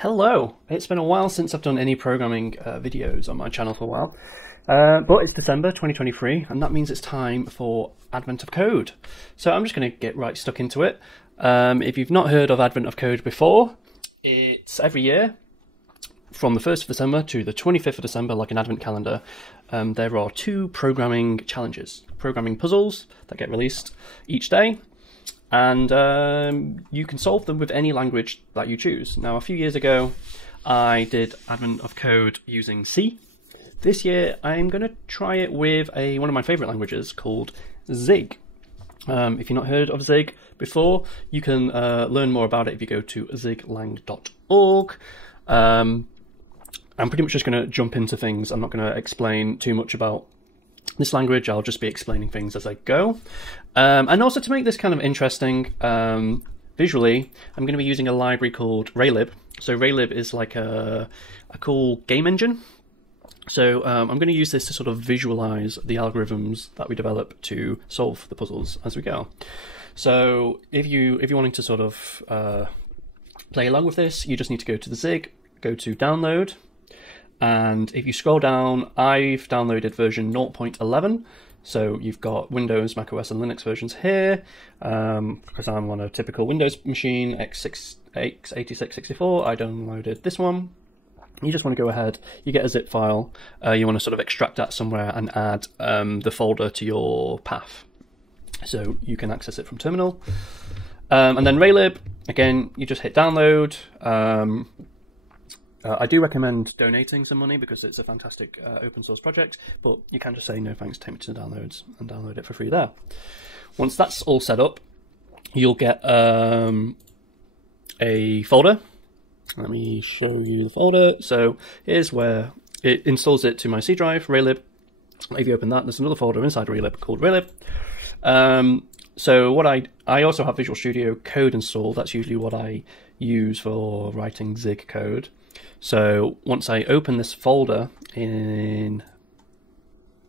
Hello! It's been a while since I've done any programming videos on my channel for a while, but it's December 2023 and that means it's time for Advent of Code. So I'm just going to get right stuck into it. If you've not heard of Advent of Code before, it's every year from the 1st of December to the 25th of December, like an Advent calendar. There are two programming challenges, programming puzzles that get released each day. And you can solve them with any language that you choose. Now, a few years ago, I did Advent of Code using C. This year, I'm going to try it with one of my favourite languages called Zig. If you've not heard of Zig before, you can learn more about it if you go to ziglang.org. I'm pretty much just going to jump into things. I'm not going to explain too much about this language. I'll just be explaining things as I go. And also to make this kind of interesting visually, I'm going to be using a library called Raylib. So Raylib is like a cool game engine. So I'm going to use this to sort of visualize the algorithms that we develop to solve the puzzles as we go. So if you're wanting to sort of play along with this, you just need to go to the Zig, go to download. And if you scroll down, I've downloaded version 0.11. So you've got Windows, macOS and Linux versions here. Because I'm on a typical Windows machine, x86-64, I downloaded this one. You just want to go ahead, you get a zip file, you want to sort of extract that somewhere and add the folder to your path. So you can access it from terminal. And then Raylib, again, you just hit download. I do recommend donating some money because it's a fantastic open source project, but you can just say no thanks, take me to the downloads and download it for free there. Once that's all set up, you'll get a folder. Let me show you the folder. So here's where it installs it to my C drive, Raylib. If you open that, there's another folder inside Raylib called Raylib. So what I also have Visual Studio Code installed. That's usually what I use for writing Zig code. So once I open this folder in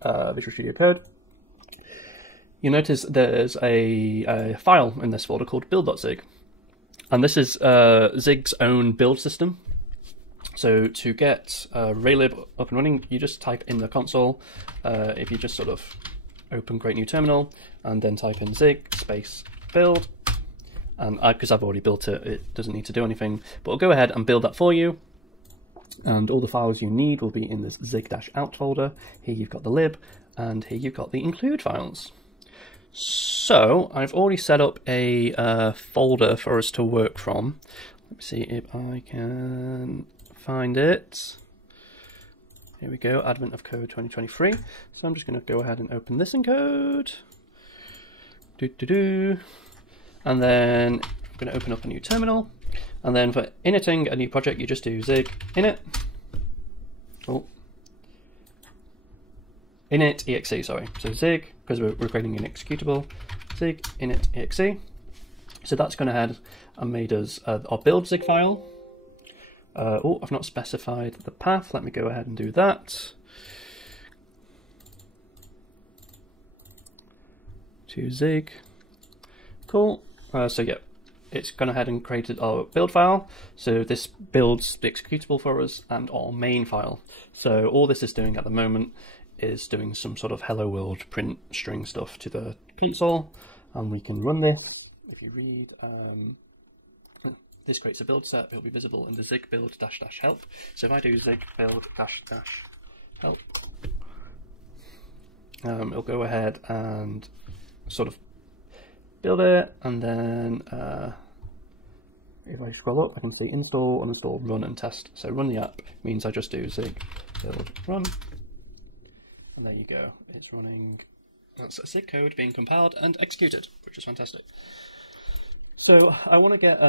Visual Studio Code, you notice there's a file in this folder called build.zig. And this is Zig's own build system. So to get Raylib up and running, you just type in the console. If you just sort of open Create New Terminal and then type in Zig space build. And because I've already built it, it doesn't need to do anything. But I'll go ahead and build that for you. And all the files you need will be in this zig-out folder. Here you've got the lib, and here you've got the include files. So I've already set up a folder for us to work from. Let me see if I can find it. Here we go, Advent of Code 2023. So I'm just going to go ahead and open this in code. And then I'm going to open up a new terminal. And then for initting a new project, you just do zig init. Oh. Init exe, sorry. So zig, because we're creating an executable, zig init exe. So that's gone ahead and made us our build zig file. Oh, I've not specified the path. Let me go ahead and do that. To zig. Cool. So yeah. It's gone ahead and created our build file. So this builds the executable for us and our main file. So all this is doing at the moment is doing some sort of hello world print string stuff to the console. And we can run this. If you read, this creates a build set. It'll be visible in the zig build -- help. So if I do zig build -- help, it'll go ahead and sort of build it, and then if I scroll up, I can see install, uninstall, run, and test. So run the app means I just do zig build run, and there you go. It's running. That's a Zig code being compiled and executed, which is fantastic. So I want to get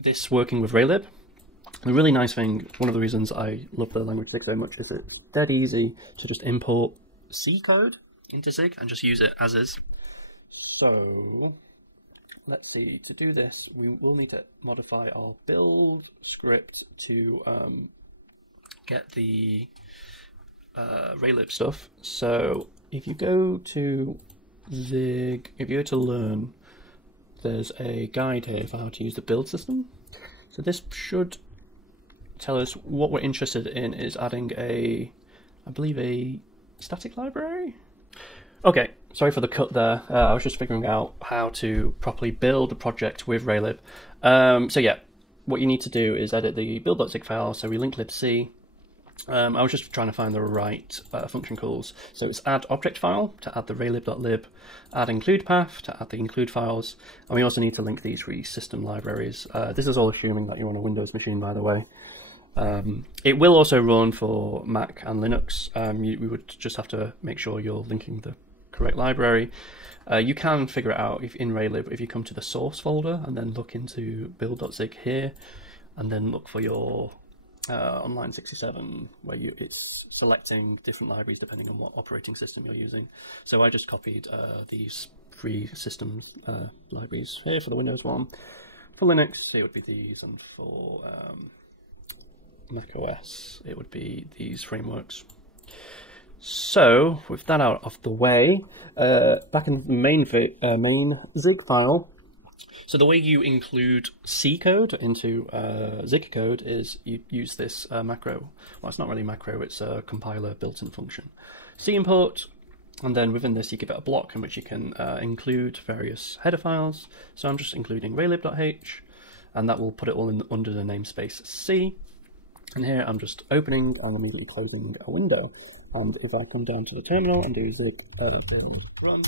this working with Raylib. The really nice thing, one of the reasons I love the language Zig so much, is it's dead easy to just import C code into Zig and just use it as is. So let's see, to do this we will need to modify our build script to get the Raylib stuff. So if you go to Zig, if you go to learn there's a guide here for how to use the build system. So this should tell us what we're interested in is adding a, I believe, a static library. Okay, sorry for the cut there. I was just figuring out how to properly build a project with Raylib. So yeah, what you need to do is edit the build.zig file. So we link libc. I was just trying to find the right function calls. So it's add object file to add the raylib.lib, add include path to add the include files, and we also need to link these three system libraries. This is all assuming that you're on a Windows machine, by the way. It will also run for Mac and Linux. We would just have to make sure you're linking the correct library. You can figure it out if in Raylib if you come to the source folder and then look into build.zig here, and then look for your on line 67 where it's selecting different libraries depending on what operating system you're using. So I just copied these three systems libraries here for the Windows one. For Linux it would be these, and for Mac OS it would be these frameworks. So with that out of the way, back in the main Zig file, so the way you include C code into Zig code is you use this macro. Well, it's not really macro, it's a compiler built-in function. C import, and then within this you give it a block in which you can include various header files. So I'm just including raylib.h, and that will put it all in under the namespace C. And here I'm just opening and immediately closing a window. And if I come down to the terminal and do zig build run,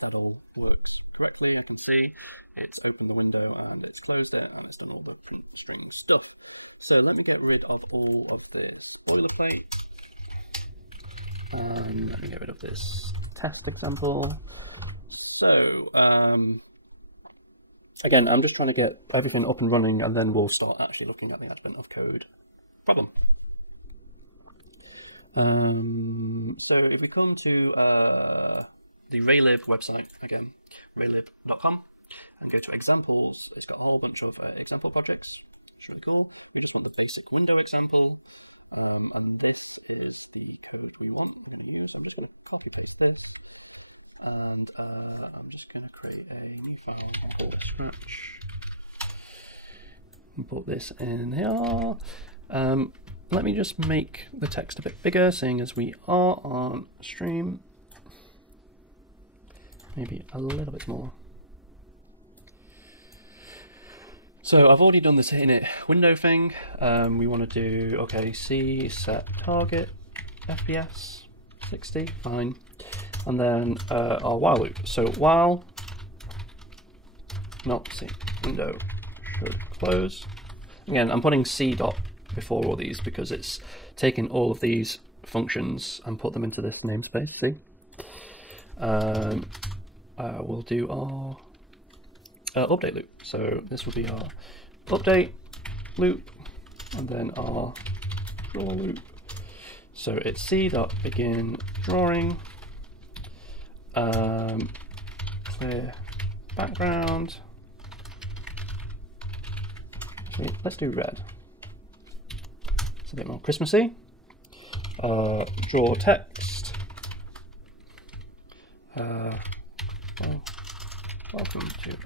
that all works correctly. I can see it's opened the window and it's closed it and it's done all the string stuff. So let me get rid of all of this boilerplate, and let me get rid of this test example. So again, I'm just trying to get everything up and running, and then we'll start actually looking at the advent of code problem. So if we come to the Raylib website again, raylib.com, and go to examples, it's got a whole bunch of example projects. It's really cool. We just want the basic window example, and this is the code we want. We're going to use. I'm just going to copy paste this, and I'm just going to create a new file from scratch. Put this in here. Let me just make the text a bit bigger, seeing as we are on stream. Maybe a little bit smaller. So I've already done this init window thing. We want to do, okay, C set target FPS 60, fine. And then our while loop. So while, not C, window should close. Again, I'm putting C dot before all these because it's taking all of these functions and put them into this namespace, see? We'll do our update loop. So this will be our update loop, and then our draw loop. So it's c.begin drawing, clear background. Actually, let's do red. It's a bit more Christmassy. Draw text. Welcome to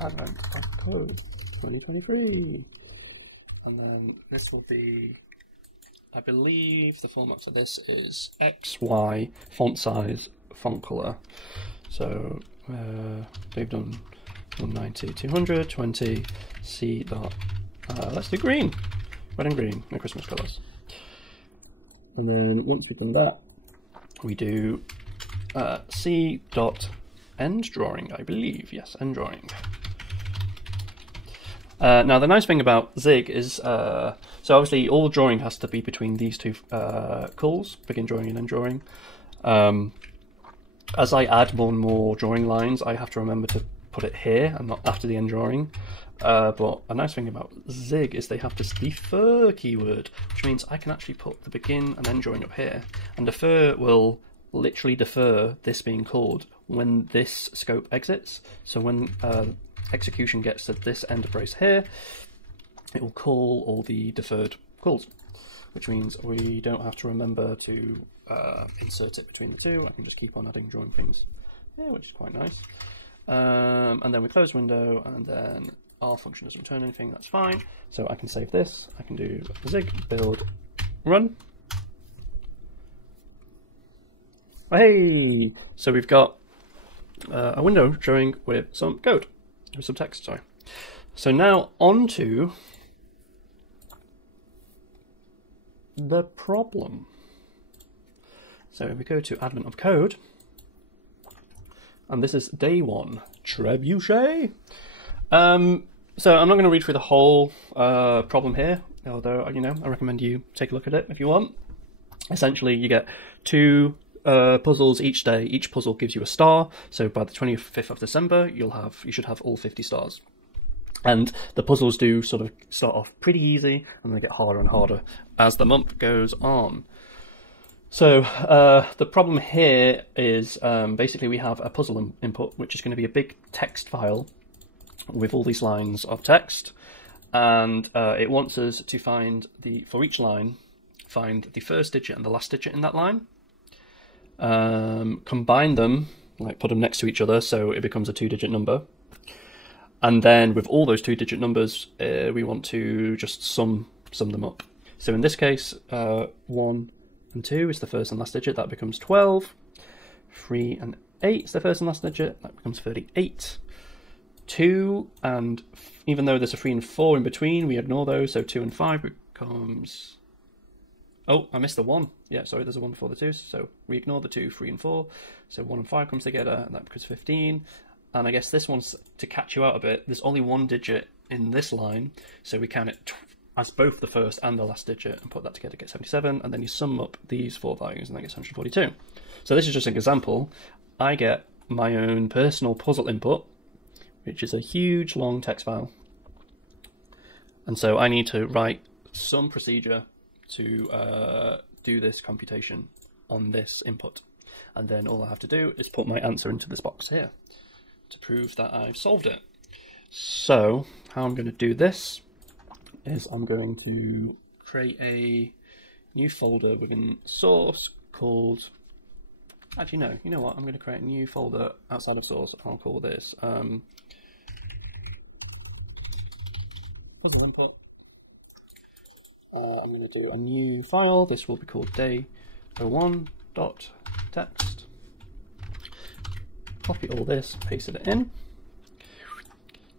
Advent of Code 2023. And then this will be, I believe the format for this is XY font size, font color. So they've done 190, 200, 20, C dot, let's do green, red and green, no Christmas colors. And then once we've done that, we do C dot end drawing, I believe, yes, end drawing. Now the nice thing about Zig is, so obviously all drawing has to be between these two calls, begin drawing and end drawing. As I add more and more drawing lines, I have to remember to put it here and not after the end drawing. But a nice thing about Zig is they have this defer keyword, which means I can actually put the begin and end drawing up here, and defer will literally defer this being called when this scope exits. So when execution gets to this end brace here, it will call all the deferred calls, which means we don't have to remember to insert it between the two. I can just keep on adding drawing things here, which is quite nice. And then we close window, and then our function doesn't return anything. That's fine. So I can save this. I can do zig build run. Hey! So we've got a window showing with some code, with some text, sorry. So now on to the problem. So if we go to advent of code, and this is day 1, trebuchet. So I'm not going to read through the whole problem here, although, you know, I recommend you take a look at it if you want. Essentially, you get 2 puzzles each day. Each puzzle gives you a star. So by the 25th of December, you should have all 50 stars. And the puzzles do sort of start off pretty easy, and they get harder and harder as the month goes on. So the problem here is basically we have a puzzle input, which is going to be a big text file with all these lines of text, and it wants us to find for each line, find the first digit and the last digit in that line, combine them, like put them next to each other so it becomes a 2-digit number. And then with all those 2-digit numbers, we want to just sum them up. So in this case, 1 and 2 is the first and last digit, that becomes 12. 3 and 8 is the first and last digit, that becomes 38. 2, and even though there's a 3 and 4 in between, we ignore those, so 2 and 5 becomes... Oh, I missed the 1. Yeah, sorry, there's a 1 before the 2, so we ignore the 2, 3 and 4. So 1 and 5 comes together, and that becomes 15. And I guess this one's to catch you out a bit. There's only 1 digit in this line, so we count it as both the first and the last digit and put that together to get 77, and then you sum up these 4 values and that gets 142. So this is just an example. I get my own personal puzzle input, which is a huge long text file. And so I need to write some procedure to do this computation on this input. And then all I have to do is put my answer into this box here to prove that I've solved it. So how I'm going to do this is I'm going to create a new folder within source called, actually no, you know what, I'm going to create a new folder outside of source. I'll call this puzzle input. I'm going to do a new file. This will be called day01.text. Copy all this, paste it in.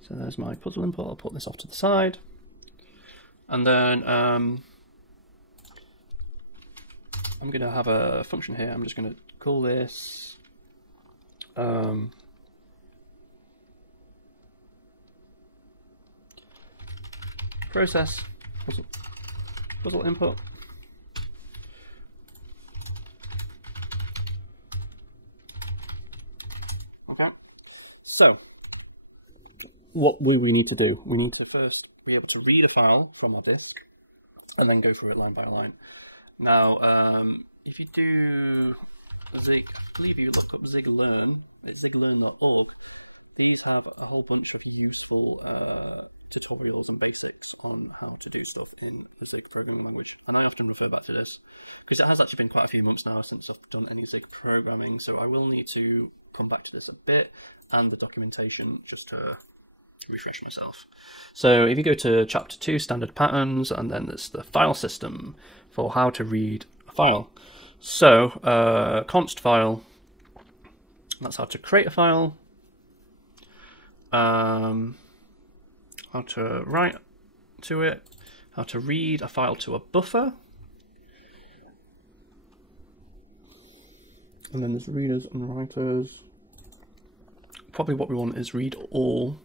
So there's my puzzle input. I'll put this off to the side. And then I'm going to have a function here. I'm just going to call this process puzzle input. Okay. So what we need to do, we need to first be able to read a file from our disk and then go through it line by line. Now, if you do Zig, I believe you look up Zig Learn, it's ziglearn.org. These have a whole bunch of useful tutorials and basics on how to do stuff in the Zig programming language. And I often refer back to this because it has actually been quite a few months now since I've done any Zig programming, so I will need to come back to this a bit and the documentation just to refresh myself. So if you go to chapter 2, standard patterns, and then there's the file system for how to read a file. So const file, that's how to create a file. How to write to it, how to read a file to a buffer, and then there's readers and writers. Probably what we want is read all.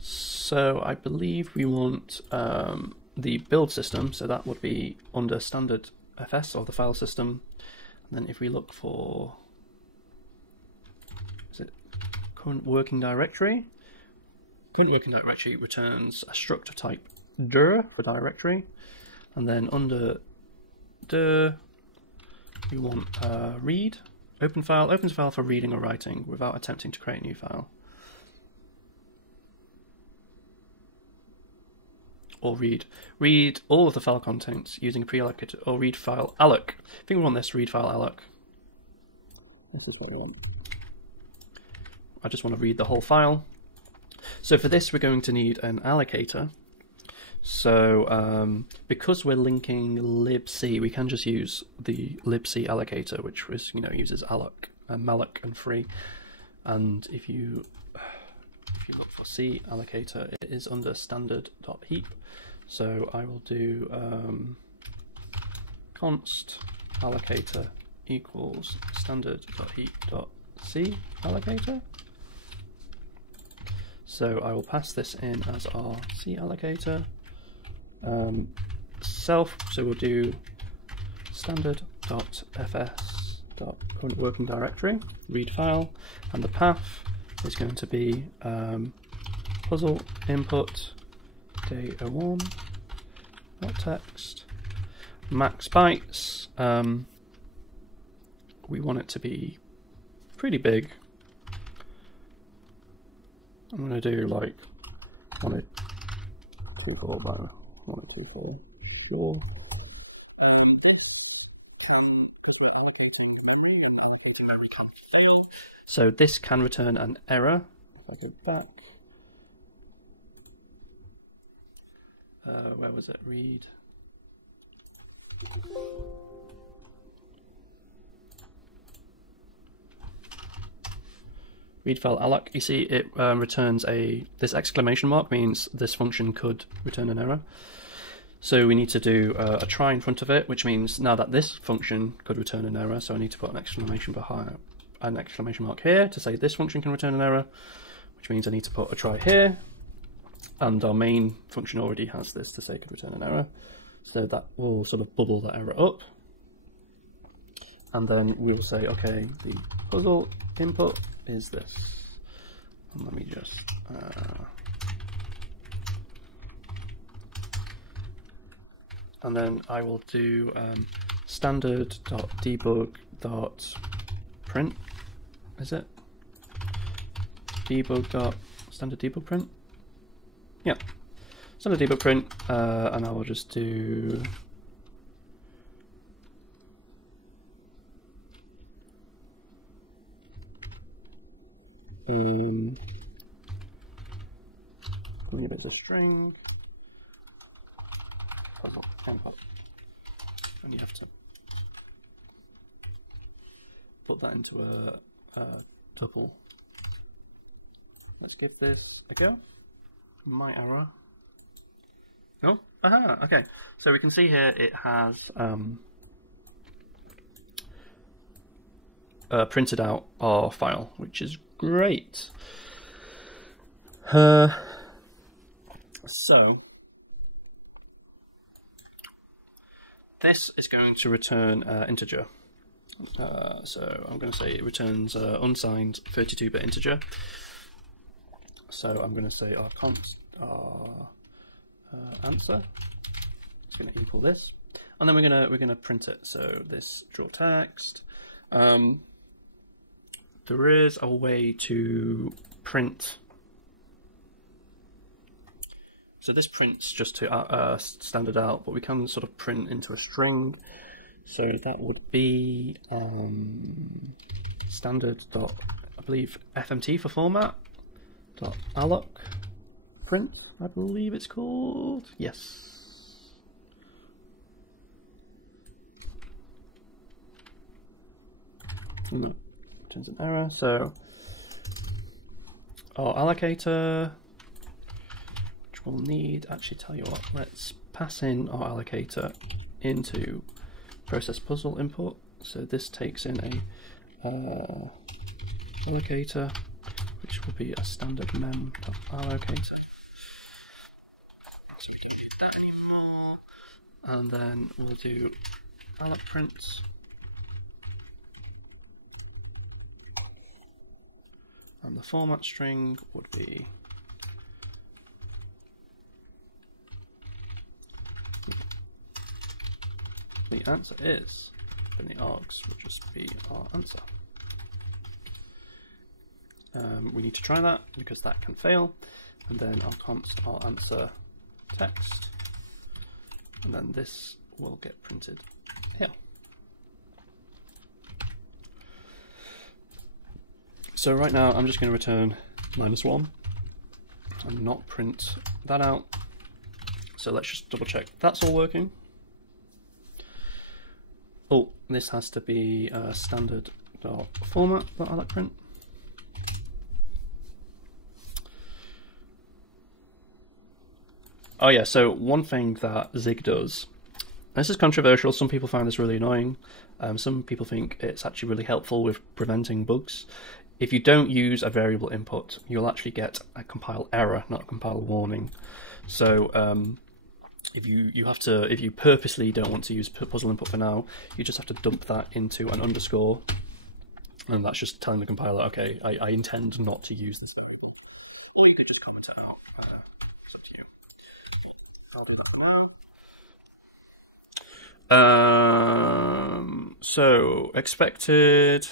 So I believe we want the build system, so that would be under standard FS or the file system. And then if we look for, is it current working directory? Current working directory returns a struct of type dir for directory, and then under dir we want read. Open file opens file for reading or writing without attempting to create a new file. Or read all of the file contents using a pre-allocated or read file alloc. I think we want this read file alloc. This is what we want. I just want to read the whole file. So for this, we're going to need an allocator. So because we're linking libc, we can just use the libc allocator, which is, uses alloc and malloc and free. And if you look for C allocator, it is under standard.heap. So I will do const allocator equals standard.heap.c allocator. So I will pass this in as our C allocator. Self, so we'll do standard.fs.current working directory, read file, and the path is going to be puzzle input data1 text max bytes. We want it to be pretty big. I'm going to do like 1024 by 1024. Sure. This can, because we're allocating memory and allocating memory can't fail, so this can return an error. If I go back, where was it? Read. Read file alloc. You see, it returns this exclamation mark means this function could return an error. So we need to do a try in front of it, which means now that this function could return an error, so I need to put an exclamation mark here to say this function can return an error, which means I need to put a try here, and our main function already has this to say could return an error. So that will sort of bubble that error up. And then we'll say, okay, the puzzle input is this. And let me just and then I will do standard.debug.print. Is it? Standard debug print? Yeah. Standard debug print, and I will just do pulling a bit of string, puzzle input, and you have to put that into a tuple. Let's give this a go. My error. Oh, aha, okay. So we can see here it has printed out our file, which is great. So this is going to return integer. So I'm going to say it returns unsigned 32-bit integer. So I'm going to say our const answer is going to equal this, and then we're going to print it. So this drill text. There is a way to print. So this prints just to standard out, but we can sort of print into a string. So that would be standard dot, I believe, FMT for format dot alloc print, I believe it's called. Yes. Returns an error. So our allocator, which we'll need, actually tell you what, let's pass in our allocator into process puzzle input. So this takes in a allocator, which will be a standard mem.allocator. So we don't need that anymore. And then we'll do alloc print. And the format string would be the answer is, and the args would just be our answer. We need to try that because that can fail, and then our const our answer text, and then this will get printed here. So right now I'm just going to return -1 and not print that out. So let's just double check that's all working. Oh, this has to be a standard format that I like print. Oh yeah, so one thing that Zig does, this is controversial, some people find this really annoying, some people think it's actually really helpful with preventing bugs. If you don't use a variable input, you'll actually get a compile error, not a compile warning. So if you purposely don't want to use puzzle input for now, you just have to dump that into an underscore, and that's just telling the compiler, okay, I intend not to use this variable. Or you could just comment it out. It's up to you. So expected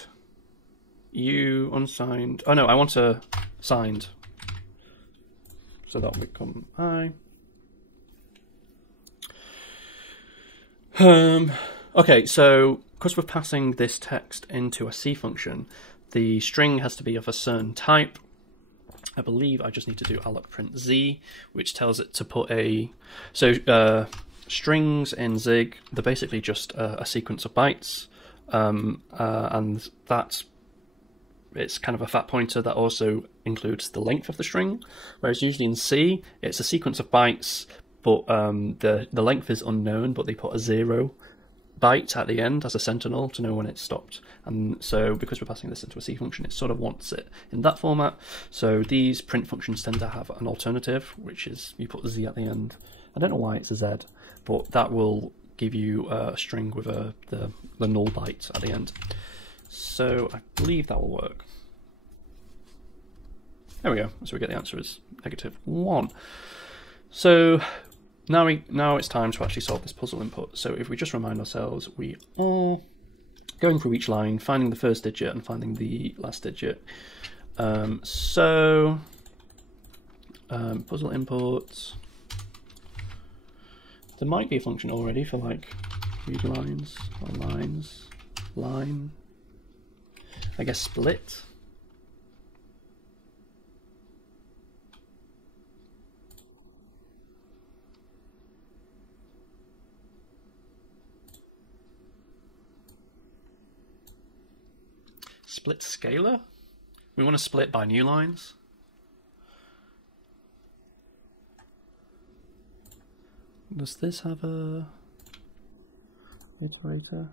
you unsigned. Oh no, I want a signed. So that will become I. Okay, so because we're passing this text into a C function, the string has to be of a certain type. I believe I just need to do alloc print z, which tells it to put a... So strings in Zig, they're basically just a sequence of bytes, and it's kind of a fat pointer that also includes the length of the string, whereas usually in C, it's a sequence of bytes, but the length is unknown, but they put a 0 byte at the end as a sentinel to know when it's stopped. And so because we're passing this into a C function, it sort of wants it in that format. So these print functions tend to have an alternative, which is you put Z at the end. I don't know why it's a Z, but that will give you a string with the null byte at the end. So I believe that will work. There we go. So we get the answer is -1. So now it's time to actually solve this puzzle input. So if we just remind ourselves, we are going through each line, finding the first digit and finding the last digit. Puzzle input. There might be a function already for like read lines or lines, line. I guess split. Split scalar? We want to split by new lines. Does this have a iterator?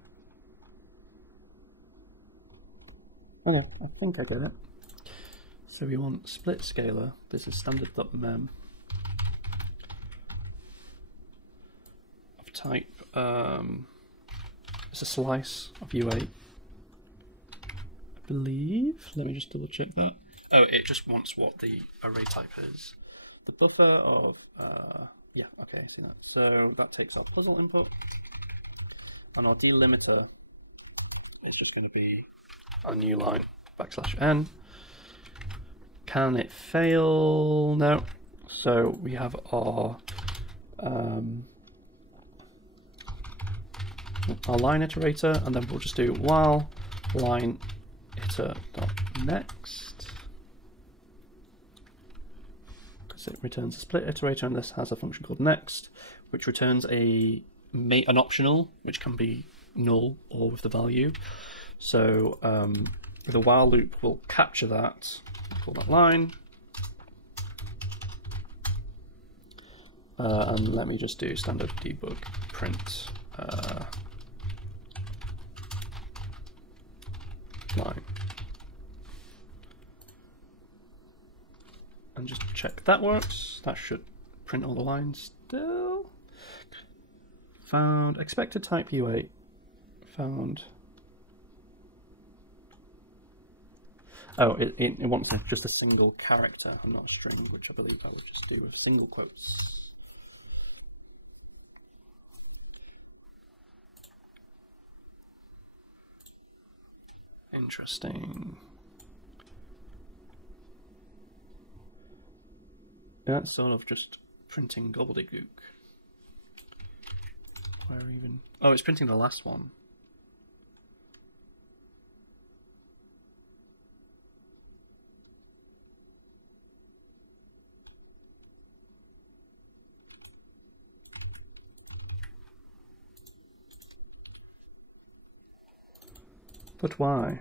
Okay, I think I get it. So we want split scalar. This is standard.mem of type. It's a slice of U8. Believe. Let me just double check that. Oh, it just wants what the array type is. The buffer of yeah, okay, I see that. So that takes our puzzle input, and our delimiter is just going to be a new line \n. Can it fail? No. So we have our line iterator, and then we'll just do while line iter.next, because it returns a split iterator, and this has a function called next, which returns an optional, which can be null or with the value. So the while loop will capture that, call that line, and let me just do standard debug print line. And just check that works. That should print all the lines still. Found expected type U8. Found. Oh, it wants just a single character and not a string, which I believe I would just do with single quotes. Interesting. That's sort of just printing gobbledygook. Where even? Oh, it's printing the last one. But why?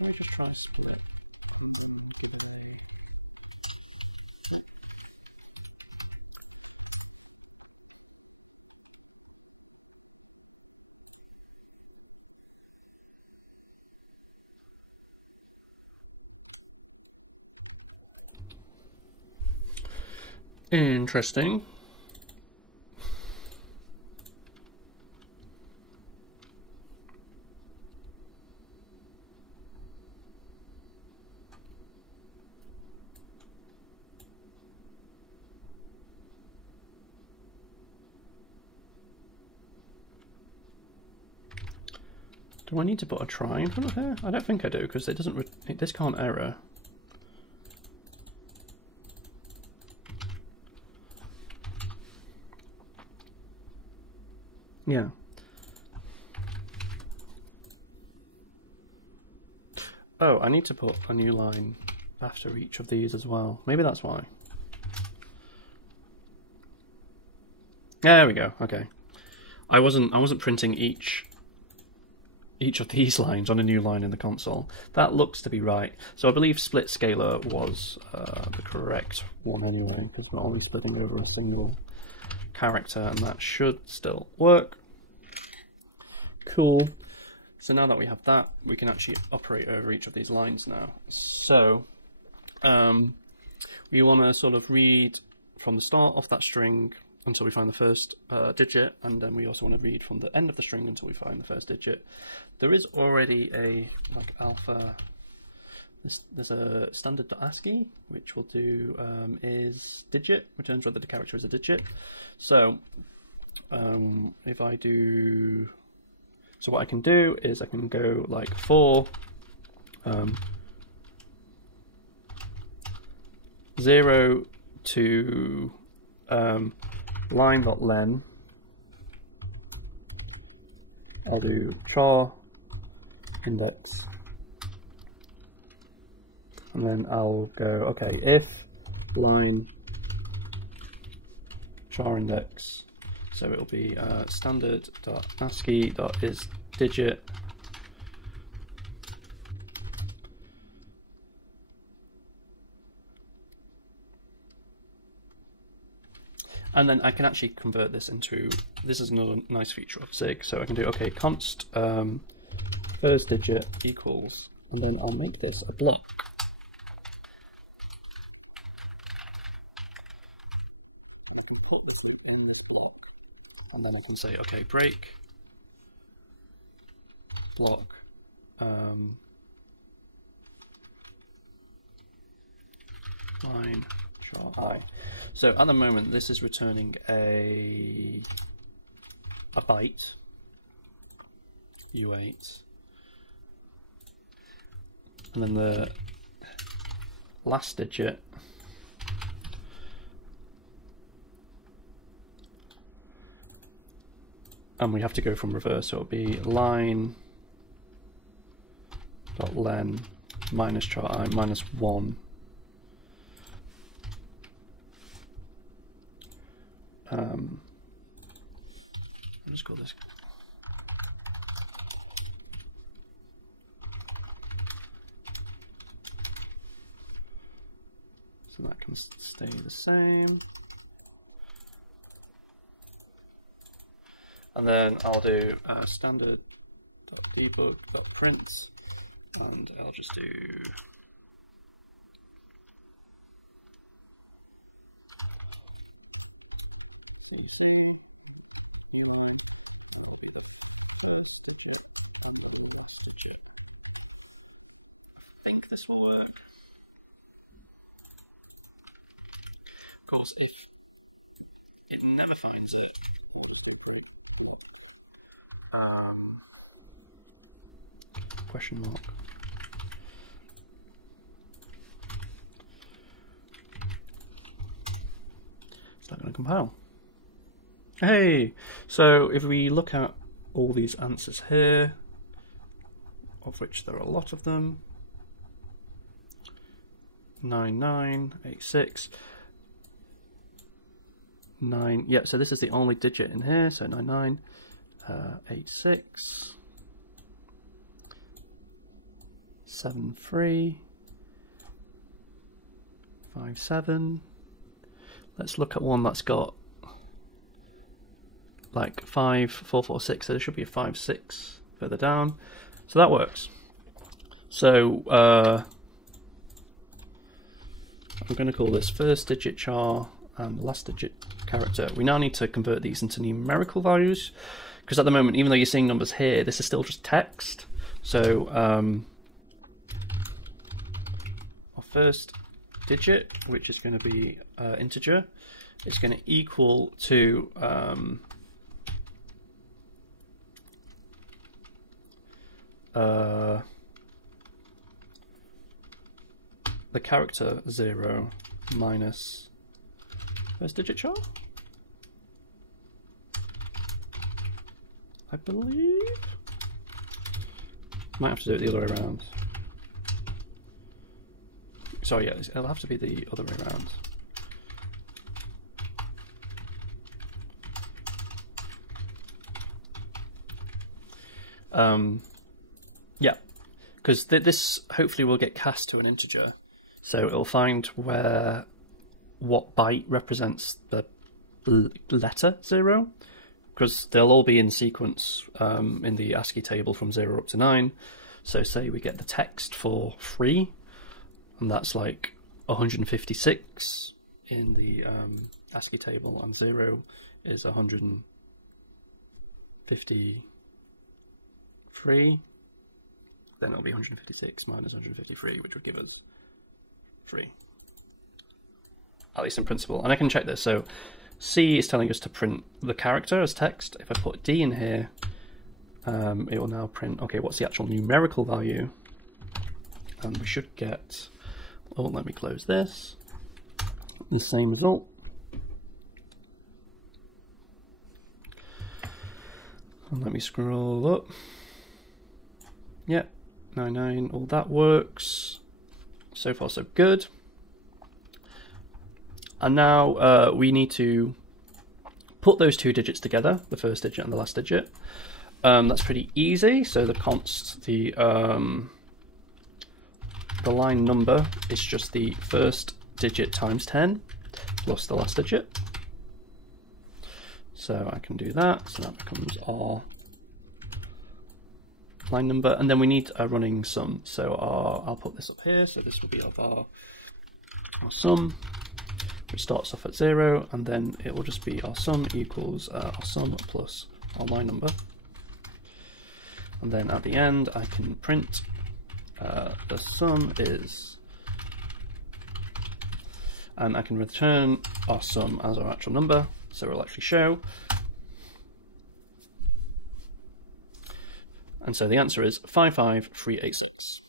Let me just try split. Interesting. Do I need to put a try in front of here? I don't think I do, because it doesn't. This can't error. Yeah. Oh, I need to put a new line after each of these as well. Maybe that's why. There we go. Okay. I wasn't printing each of these lines on a new line in the console. That looks to be right. So I believe split scalar was the correct one anyway, because we're only splitting over a single character, and that should still work. Cool. So now that we have that, we can actually operate over each of these lines now. So we want to sort of read from the start of that string until we find the first digit, and then we also want to read from the end of the string until we find the first digit. There is already a alpha. There's a standard ASCII which will do is digit, returns whether the character is a digit. So if I do, so what I can do is I can go like for 0 to line.len. I'll do char index, and then I'll go, okay, if line char index, so it'll be standard.ascii.isDigit, and then I can actually convert this into, this is another nice feature of Zig, so I can do, okay, const first digit equals, and then I'll make this a block. And I can put this in this block, and then I can say, okay, break block line char I. So at the moment this is returning a byte U8, and then the last digit and we have to go from reverse, so it'll be line dot len minus char I minus 1. Let's call this. So that can stay the same. And then I'll do standard.debug.print, and I'll just do PC new line. This will be the first digit and the last digit. I think this will work. Of course, if it never finds it, I'll just do break block. Question mark. Is that going to compile? Hey, so if we look at all these answers here, of which there are a lot of them, 9986, 9, yeah, so this is the only digit in here, so 9986, 73, 57. Let's look at one that's got like 5446, so there should be a 56 further down, so that works. So I'm going to call this first digit char and last digit character. We now need to convert these into numerical values, because at the moment, even though you're seeing numbers here, this is still just text. So our first digit, which is going to be integer, is going to equal to the character 0 minus first digit char, I believe. Might have to do it the other way around. Sorry, yeah, it'll have to be the other way around. Yeah, because this hopefully will get cast to an integer, so it'll find what byte represents the letter 0, because they'll all be in sequence in the ASCII table from 0 up to 9. So say we get the text for 3, and that's like 156 in the ASCII table, and 0 is 153. Then it'll be 156 minus 153, which would give us 3. At least in principle. And I can check this. So C is telling us to print the character as text. If I put D in here, it will now print, okay, what's the actual numerical value? And we should get, oh, let me close this. The same result. And let me scroll up. Yep, 99, all that works. So far so good. And now we need to put those two digits together, the first digit and the last digit. That's pretty easy. So the const, the line number is just the first digit times 10 plus the last digit. So I can do that. So that becomes our line number, and then we need a running sum. So I'll put this up here. So this will be our sum, which starts off at 0, and then it will just be our sum equals our sum plus our line number. And then at the end, I can print the sum is, and I can return our sum as our actual number. So it'll actually show. And so the answer is 55386.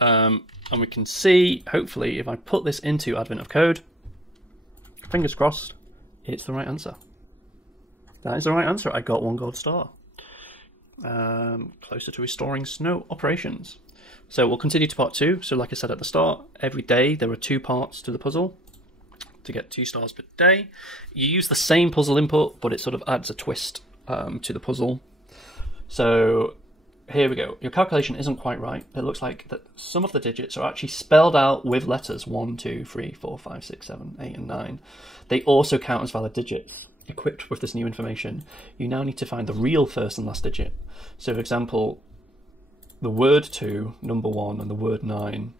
And we can see, hopefully, if I put this into Advent of Code, fingers crossed, it's the right answer. That is the right answer. I got 1 gold star. Closer to restoring snow operations. So we'll continue to part 2. So like I said at the start, every day there are 2 parts to the puzzle to get 2 stars per day. You use the same puzzle input, but it sort of adds a twist to the puzzle. So here we go. Your calculation isn't quite right. It looks like that some of the digits are actually spelled out with letters 1, 2, 3, 4, 5, 6, 7, 8, and 9. They also count as valid digits. Equipped with this new information, you now need to find the real first and last digit. So for example, the word 2, number 1, and the word 9,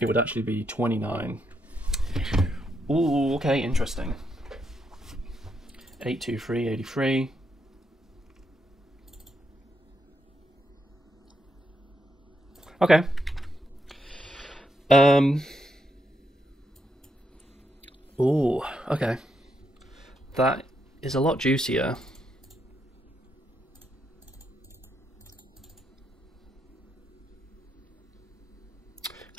it would actually be 29. Ooh, okay, interesting. 823, 83. Okay. Ooh, okay. That is a lot juicier.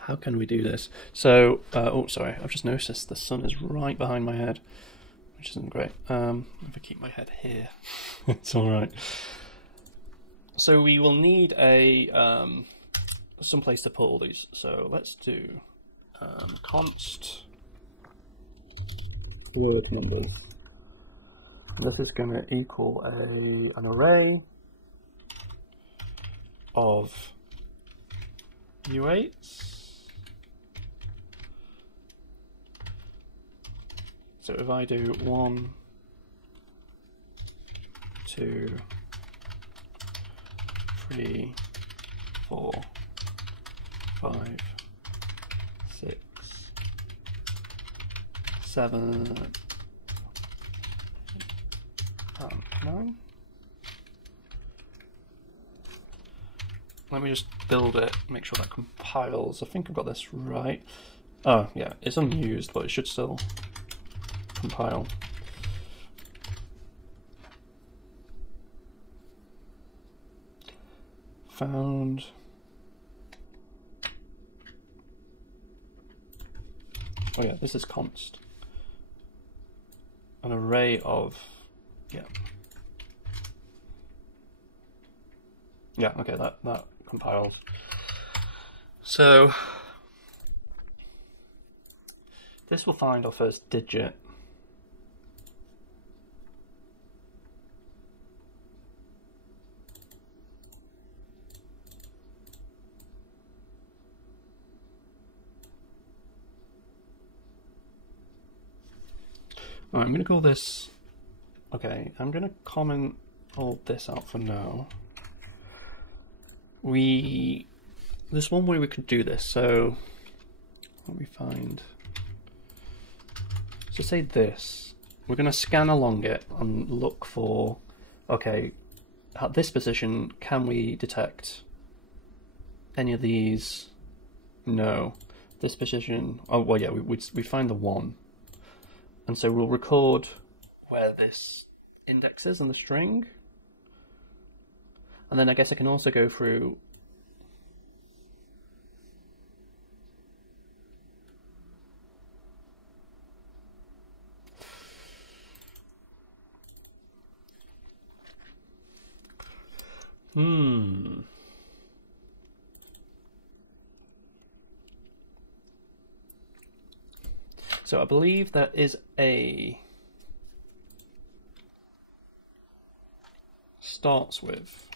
How can we do this? So, oh, sorry, I've just noticed the sun is right behind my head, which isn't great. If I keep my head here, it's all right. So we will need a some place to put all these. So let's do const word numbers. This is going to equal an array of U8s. So if I do 1, 2, 3, 4, 5, 6, 7, 9. Let me just build it, make sure that compiles. I think I've got this right. Oh yeah, it's unused, but it should still compile. Found. Oh yeah, this is const. An array of, yeah. Yeah, okay, that compiles. So this will find our first digit. Alright, I'm going to call this, okay, I'm going to comment all this out for now. There's one way we could do this, so let me find, so say this, we're going to scan along it and look for, okay, at this position, can we detect any of these? No. This position, oh well yeah, we find the 1. And so we'll record where this index is in the string. And then I guess I can also go through So I believe there is a starts with.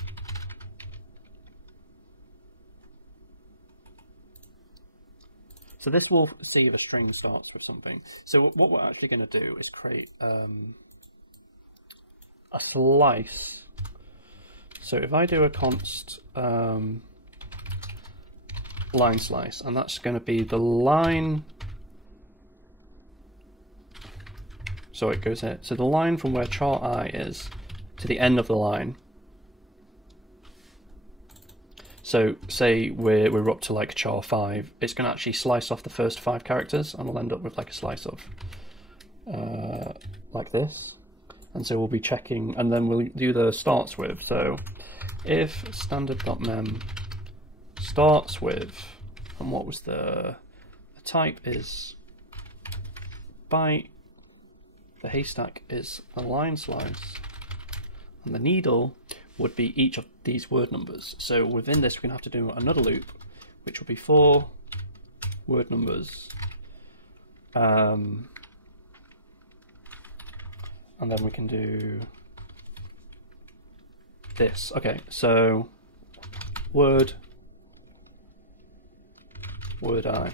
So this will see if a string starts with something. So what we're actually going to do is create a slice. So if I do a const line slice, and that's going to be the line. So it goes here. So the line from where char I is to the end of the line. So say we're up to like char 5, it's going to actually slice off the first 5 characters, and we'll end up with like a slice of like this. And so we'll be checking, and then we'll do the starts with. So if standard.mem starts with, and what was the type is byte. The haystack is a line slice, and the needle would be each of these word numbers. So within this, we're going to have to do another loop, which will be 4 word numbers, and then we can do this. Okay, so word I.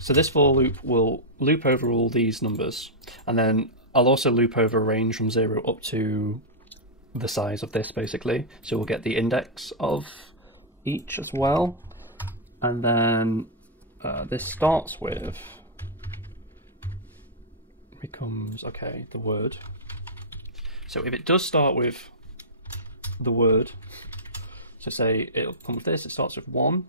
So this for loop will loop over all these numbers, and then I'll also loop over a range from 0 up to the size of this, basically. So we'll get the index of each as well. And then this starts with becomes, okay, the word. So if it does start with the word, so say it'll come with this, it starts with 1.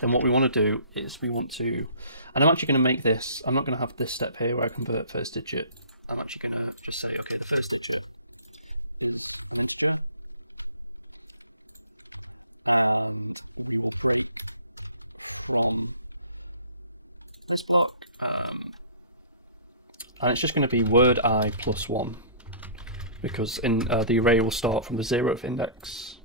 Then what we want to do is we want to, and I'm actually going to make this, I'm not going to have this step here where I convert first digit. I'm actually going to just say, okay, the first digit is an integer. And we will break from this block, and it's just going to be word I plus 1, because in the array will start from the 0th index.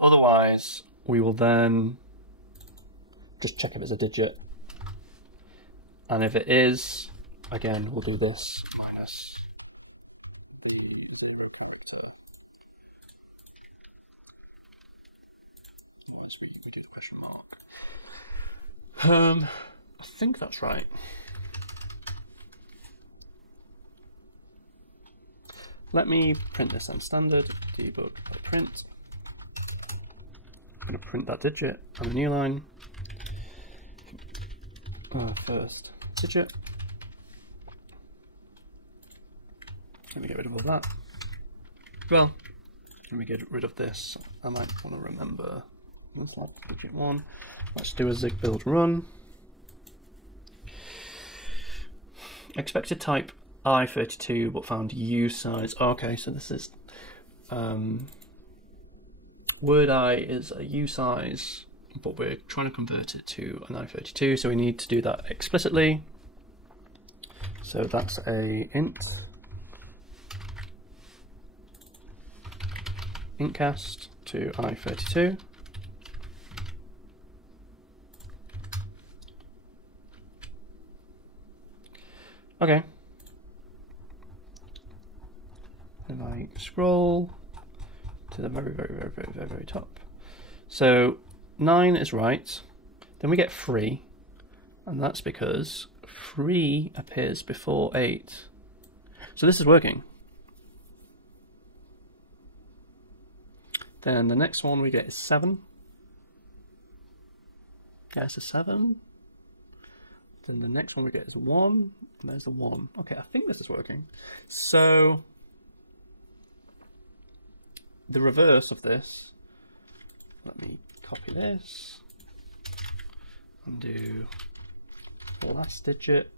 Otherwise, we will then just check if it's a digit, and if it is, again, we'll do this minus the 0 character. Once we do the question mark. I think that's right. Let me print this on standard debug.print. I'm going to print that digit on the new line. First digit. Let me get rid of all that. Well, let me get rid of this. I might want to remember. That's like digit 1. Let's do a zig build run. Expected type I32, but found U size. Oh, okay, so this is word I is a U size, but we're trying to convert it to an I32, so we need to do that explicitly. So that's a int cast to I32. Okay. And I scroll to the very top. So 9 is right. Then we get 3, and that's because 3 appears before 8. So this is working. Then the next one we get is 7. There's a 7. Then the next one we get is 1, and there's a 1. Okay, I think this is working. So the reverse of this, let me copy this and do the last digit.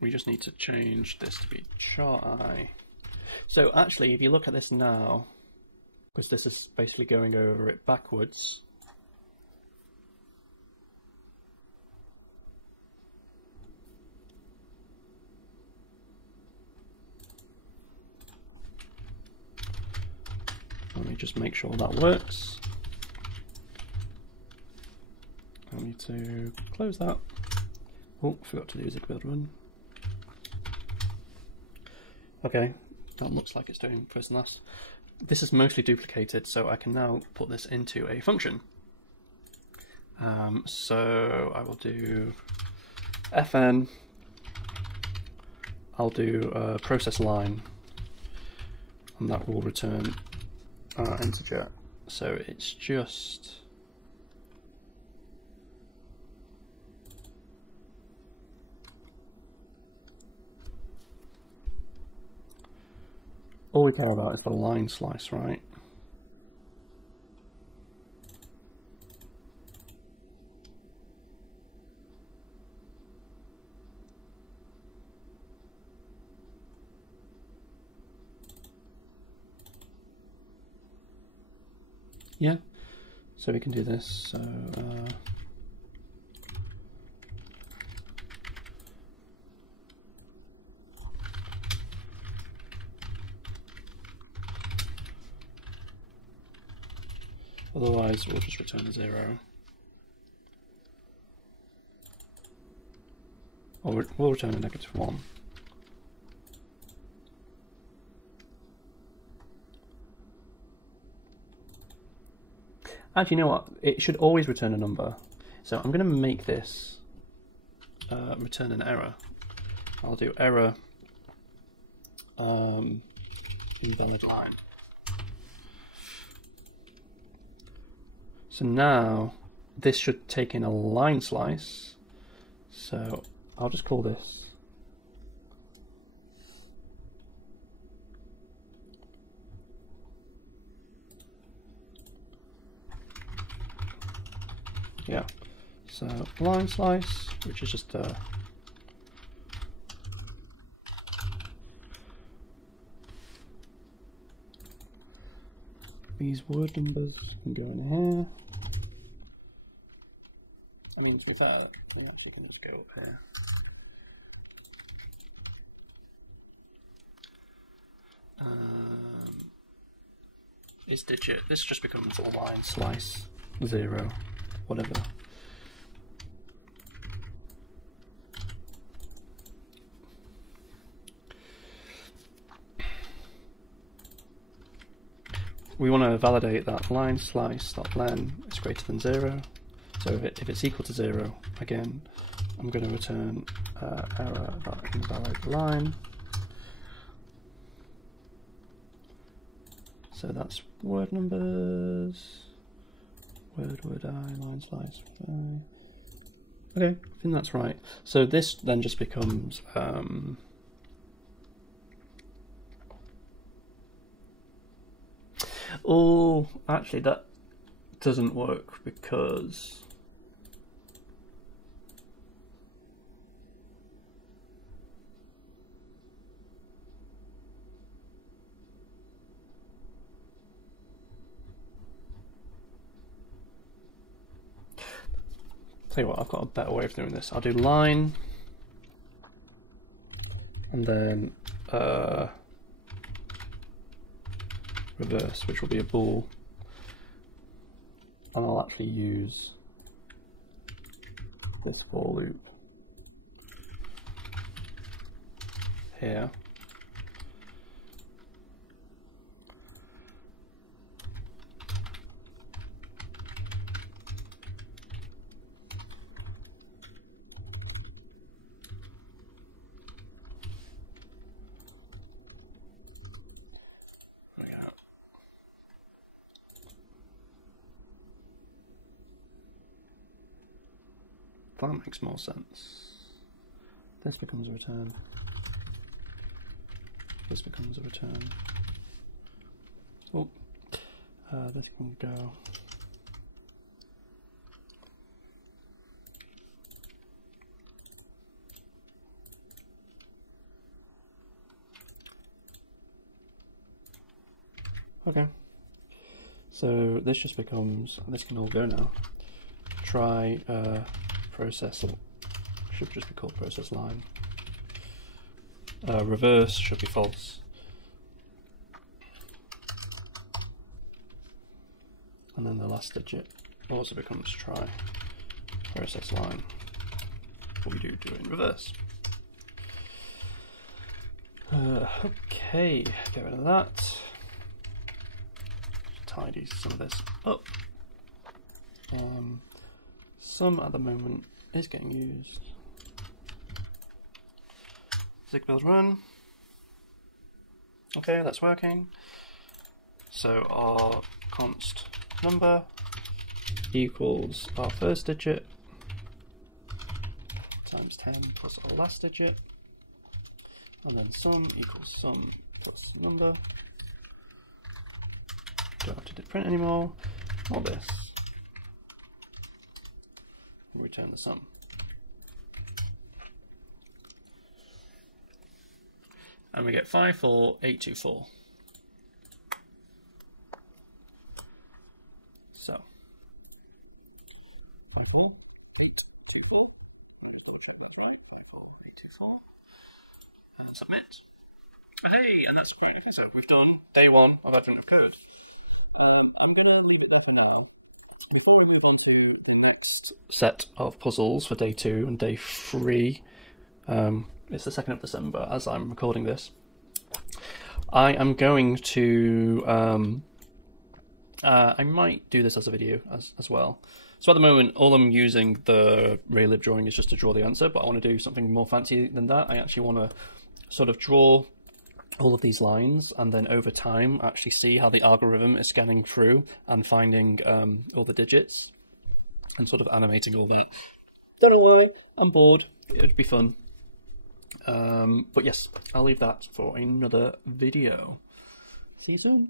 We just need to change this to be char I. So actually, if you look at this now, because this is basically going over it backwards, let me just make sure that works. I need to close that. Oh, forgot to do zig build run. Okay, that looks like it's doing first and last. This is mostly duplicated, so I can now put this into a function. So I will do fn, I'll do a process line, and that will return integer. So it's just all we care about is the line slice, right? Yeah, so we can do this. So otherwise, we'll just return a 0. Or we'll return a -1. Actually, you know what? It should always return a number. So I'm going to make this return an error. I'll do error invalid line. So now this should take in a line slice. So I'll just call this So line slice, which is just these word numbers can go in here. I mean, to be fair, we can just go up here. Is digit. This just becomes a line slice 0, whatever. We want to validate that line slice.len is greater than 0. So if it's equal to 0, again, I'm going to return error about invalid line. So that's word numbers, word I, line slice. Okay, I think that's right. So this then just becomes oh, actually that doesn't work because tell you what, I've got a better way of doing this. I'll do line and then reverse, which will be a bool, and I'll actually use this for loop here. That makes more sense. This becomes a return. This becomes a return. Oh, this can go. Okay. So this just becomes, this can all go now. Try process, should just be called process line. Reverse should be false. And then the last digit also becomes try process line. What we do in reverse. Okay, get rid of that. Tidy some of this up. Some at the moment is getting used. Zig build run. Okay, that's working. So our const number equals our first digit times 10 plus our last digit, and then sum equals sum plus number. Don't have to do print anymore. All this. Return the sum. And we get 54824. So 54824. I'll just double check that's right. 54824. And submit. And hey, and that's okay. So we've done day 1 of Advent of Code. I'm going to leave it there for now. Before we move on to the next set of puzzles for day 2 and day 3, it's the 2nd of December as I'm recording this, I am going to, I might do this as a video as well. So at the moment, all I'm using the Raylib drawing is just to draw the answer, but I want to do something more fancy than that. I actually want to sort of draw all of these lines and then over time actually see how the algorithm is scanning through and finding all the digits and sort of animating all that. Don't know why, I'm bored, it would be fun. But yes, I'll leave that for another video. See you soon.